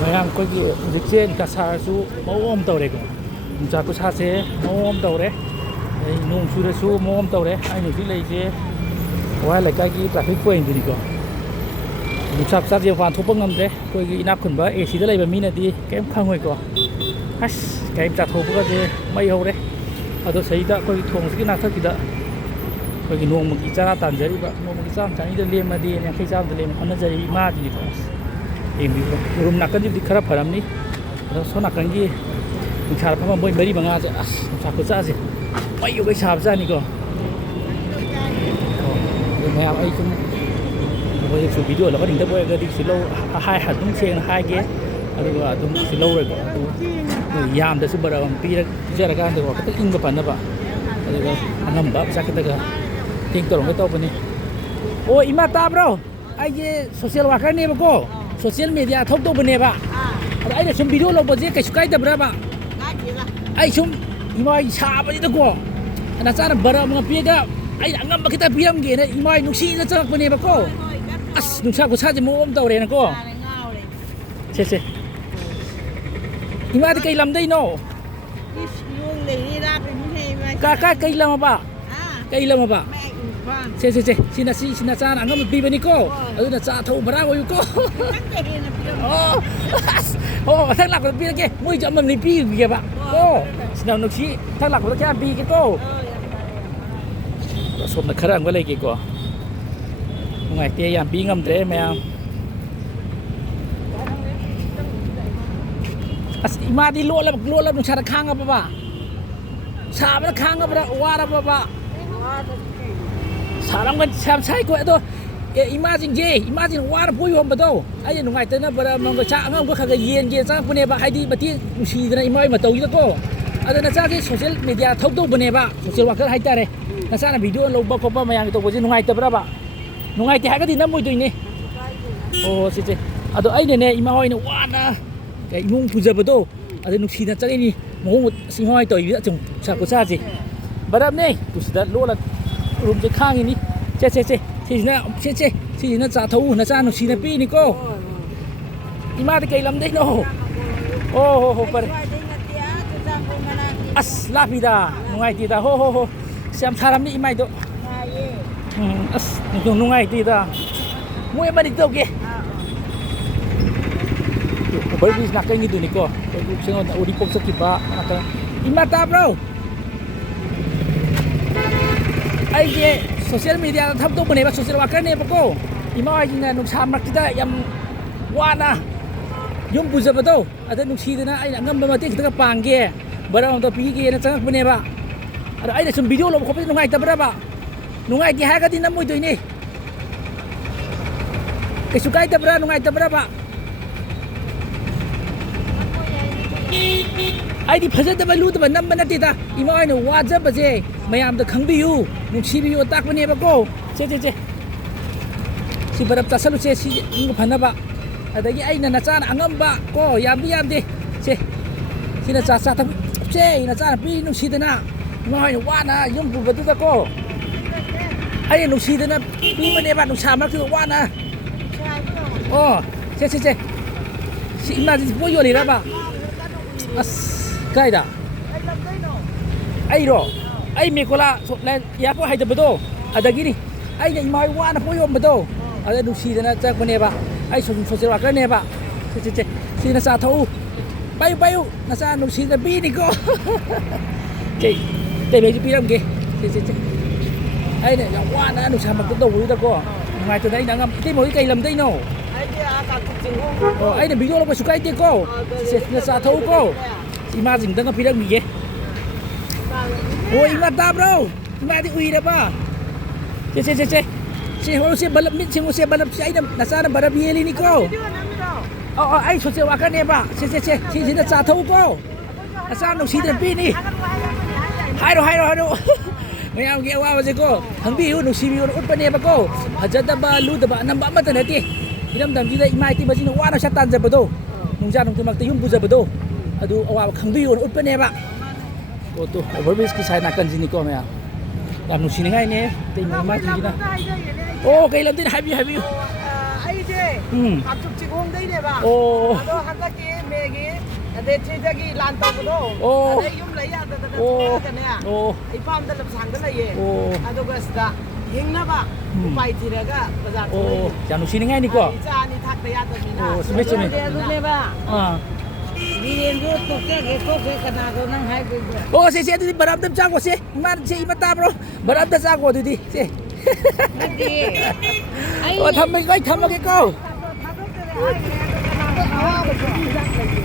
ꯃꯌꯥꯝ ꯑꯩꯈꯣꯏꯒꯤ ꯍꯧꯖꯤꯛꯁꯦ ꯅꯨꯡꯁꯥ ꯁꯥꯔꯁꯨ ꯃꯑꯣꯡ ꯑꯃ ꯇꯧꯔꯦꯀꯣ ꯅꯨꯡꯁꯥ ꯈꯨꯁꯥꯁꯦ ꯃꯑꯣꯡ ꯑꯃ ꯇꯧꯔꯦ ꯑꯗꯩ ꯅꯣꯡ ꯆꯨꯔꯁꯨ ꯃꯑꯣꯡ ꯑꯃ ꯇꯧꯔꯦ ꯑꯩꯅ ꯍꯧꯖꯤꯛ ꯂꯩꯔꯤꯁꯦ ꯋꯥꯍꯦꯡ ꯂꯩꯀꯥꯏꯒꯤ ꯇ꯭ꯔꯥꯐꯤꯛ ꯄꯣꯏꯟꯠꯇꯨꯅꯤꯀꯣ ꯅꯨꯡꯁꯥ ꯈꯨꯁꯥꯁꯦ ꯃꯄꯥꯟ ꯊꯣꯛꯄ ꯉꯝꯗ꯭ꯔꯦ ꯑꯩꯈꯣꯏꯒꯤ ꯏꯅꯥꯛ ꯈꯨꯟꯕ ꯑꯦꯁꯤꯗ ꯂꯩꯕ ꯃꯤꯅꯗꯤ ꯀꯩꯝ ꯈꯪꯉꯣꯏꯀꯣ ꯑꯁ ꯒꯥꯔꯤ ꯆꯥꯊꯣꯛꯄꯒꯁꯦ ꯃꯩ ꯍꯧꯔꯦ ꯑꯗꯣ ꯁꯤꯗ ꯑꯩꯈꯣꯏꯒꯤ ꯊꯣꯡꯁꯤꯒꯤ ꯅꯥꯀꯟꯁꯤꯗ ꯑꯩꯈꯣꯏꯒꯤ ꯅꯣꯡꯃꯒꯤ ꯆꯔꯥ ꯇꯥꯟꯖꯔꯤꯕ ꯅꯣꯡꯃꯒꯤ ꯆꯥꯝꯃ ꯆꯅꯤꯗ ꯂꯦꯝꯃꯗꯤ ꯌꯥꯡꯈꯩ ꯆꯥꯝꯃꯗ ꯂꯦꯝꯃ ꯍꯣꯠꯅꯖꯔꯤꯕ ꯏꯃꯥꯁꯤꯅꯤꯀꯣ ꯌꯦꯡꯕꯤꯌꯨ ꯔꯨꯝ ꯅꯥꯀꯟꯁꯤꯕꯨꯗꯤ ꯈꯔ ꯐꯔꯝꯅꯤ ꯑꯗꯣ ꯁꯣꯝ ꯅꯥꯀꯟꯒꯤ ꯅꯨꯡꯁꯥꯗ ꯐꯝꯕ ꯃꯣꯏ ꯃꯔꯤ ꯃꯉꯥꯁꯦ ꯑꯁ ꯅꯨꯡꯁꯥ ꯈꯨꯠꯁꯥꯁꯦ ꯃꯩ ꯌꯧꯒꯩ ꯁꯥꯕꯖꯥꯠꯅꯤꯀꯣ ꯑꯗꯨ ꯃꯌꯥꯝ ꯑꯩ ꯁꯨꯝ ꯃꯣꯏꯁꯨ ꯚꯤꯗꯤꯑꯣ ꯂꯧꯍꯟꯅꯤꯡꯗꯕ ꯑꯣꯏꯔꯒꯗꯤ ꯁꯤ ꯂꯧ ꯑꯗꯨꯝ ꯁꯦꯡꯅ ꯍꯥꯏꯒꯦ ꯑꯗꯨꯒ ꯑꯗꯨꯝ ꯁꯤ ꯂꯧꯔꯣꯏꯀꯣ ꯑꯗꯨ ꯌꯥꯝꯗꯁꯨ ꯕꯔꯥ ꯑꯃ ꯄꯤꯖꯔꯀꯥꯟꯗꯀꯣ ꯈꯤꯇꯪ ꯏꯪꯕ ꯐꯅꯕ ꯑꯗꯨꯒ ꯑꯉꯝꯕ ꯄꯩꯁꯥ ꯈꯤꯇꯪꯒ ꯇꯦꯡ ꯇꯧꯔꯝꯒ ꯇꯧꯕꯅꯤ ꯑꯣ ꯏꯃꯥ ꯇꯥꯕ꯭ꯔꯣ ꯑꯩꯁꯦ ꯁꯣꯁꯤꯌꯦꯜ ꯋꯥꯔꯀꯔꯅꯦꯕꯀꯣ ꯁꯣꯁꯤꯌꯦꯜ ꯃꯦꯗꯤꯌꯥ ꯊꯕꯛ ꯇꯧꯕꯅꯦꯕ ꯑꯗꯣ ꯑꯩꯅ ꯁꯨꯝ ꯚꯤꯗꯤꯑꯣ ꯂꯧꯕꯁꯦ ꯀꯩꯁꯨ ꯀꯥꯏꯗꯕ꯭ꯔꯕ ꯑꯩ ꯁꯨꯝ ꯏꯃꯥꯒꯤ ꯁꯥꯕꯅꯤꯗꯀꯣ ꯅꯆꯥꯅ ꯕꯔꯥ ꯑꯃ ꯄꯤꯔꯒ ꯑꯩꯅ ꯑꯉꯝꯕ ꯈꯤꯇ ꯄꯤꯔꯝꯒꯦꯅ ꯏꯃꯥꯒꯤ ꯅꯨꯡꯁꯤꯅ ꯆꯪꯉꯛꯄꯅꯦꯕꯀꯣ ꯑꯁ ꯅꯨꯡꯁꯥ ꯈꯨꯠꯁꯥꯁꯦ ꯃꯑꯣꯡ ꯑꯃ ꯇꯧꯔꯦꯅꯀꯣ ꯁꯦ 이마디 kay lamday no? Kaka kay lamaba? Kay lamaba? Se sina sana angam bibani ko. Ado na sa thau barawo yu ko. Oh, thang lak bi ke. Moi jam mam ni pi ke ba. Oh, sina no si thang lak ko kya bi ke ko. Som na kharang ba lai ke ko. Ngai te yam bi ngam dre mayam. As imadi lola nung sara khanga ba sabra khanga ba wara ba saram kan sam sai ko ado imagine wara poi hom bado ai nungai tana bara mong cha ngam ko khaga yen ge cha pune ba haidi bati nusi dana imai ma tau ko ado na cha ge social media thok do bune ba social worker hai tare na sa na video lo ba ko ba mayang to ko ji nungai ta ba nungai ti ha ga di na moi doi ne oh se ado ai ne ima hoi ne wana cái nung phu giờ bado ở đây nung xin chắc đi mong sinh hoa tỏi với chồng sạc của cha gì bắt đâm này tụi sẽ lỗ là rùm cái khang này thì nó trả thấu nó ra nung xin là pi này cô đi mà cái làm đấy nó oh per as la pida nungai ti da ho xem tharam ni mai do as nungai ti da mua mà đi đâu kìa bởi vì nak ini tu ni ko sengon udi pok sakiba naka imata bro ai je social media thap to bane ba social worker ne ba ko ima ai na nuk sam rak kita yam wana yum buja ba do ada nuk si na ai ngam ba te kita pangge barang to pi ge na changak bane ba ada ai na sum video lo ko pa nungai ta bra ba nungai ti ha ga din na moi doi ni ke sukai ta bra nungai ta bra ba ai đi phật da balu da nam na ti da ima ai no wa ja ba je mayam da khang bi yu nung si bi yu tak ba ne ba ko che si barap ta salu che si ngu phana ba adagi ai na cha na angam ba ko yam de che si na cha ta che na cha na pi nung si da na ima ai no wa na yum bu ba da ko ai nung si da na pi ma ne ba nung sa ma ku wa na oh che si ima ji po yo ni ra ba as kai da ai ro ai me kola so la ya po hai da bado adagi ni ai na imai wa na po yom bado ada du si na cha ko ne ba ai so so wa ka ne ba che si na sa thau bai na sa nu si da bi ni ko che te be ji pi ram ge che ai ne ya wa na nu sa ma ko do ru da ko ngai ta dai na ngam te mo kai lam dai no ai na video lo ba su kai te ko na sa thau ko imagine dang pi ram mi ge ôi ima ta bro ima di ui da ba che ho se balap mit se ho se balap sai na sa na balap yeli ni ko ai so se wa ka ne ba che na sa thau ko na sa no si da pi ni hai ro mai am ge wa ba je ko hang bi hu no si bi hu ut pa ne ba ko haja da ba lu da ba nam ba ma ta na ti iram dam ji da imai ti ba ji no wa na sa tan ja ba do nung ja nung ti mak ti yum bu ja ba do adu awa khang bi hu ut pa ne ba ko to overbridge ki sai na kan ji ni ko me lam nu si ni ngai ne te ma ji na o kai lam tin hai bi ai je 감축 지공대네봐. 오. 나도 한가기 매기 내 제작이 란다고도. 오. 내 юм래야 오. 다다다다다네. 오. 이 밤들 상글래. 오. 아도 그스다. 행나봐. 우파이 티레가 바자. 오. 자, 누시는 거 아니까? 이자니 탁대야 됩니다. 오, 스매시 매. 내봐. 아. 미엔도 또깨게 가나고 난 하이고. 오, 세 어디 바람좀 짜고 세. 이만 세 이만 따브로. 바람도 짜고 어디 세. 맞지. 어, 담배 거이 담배 거. 가족들의 아이를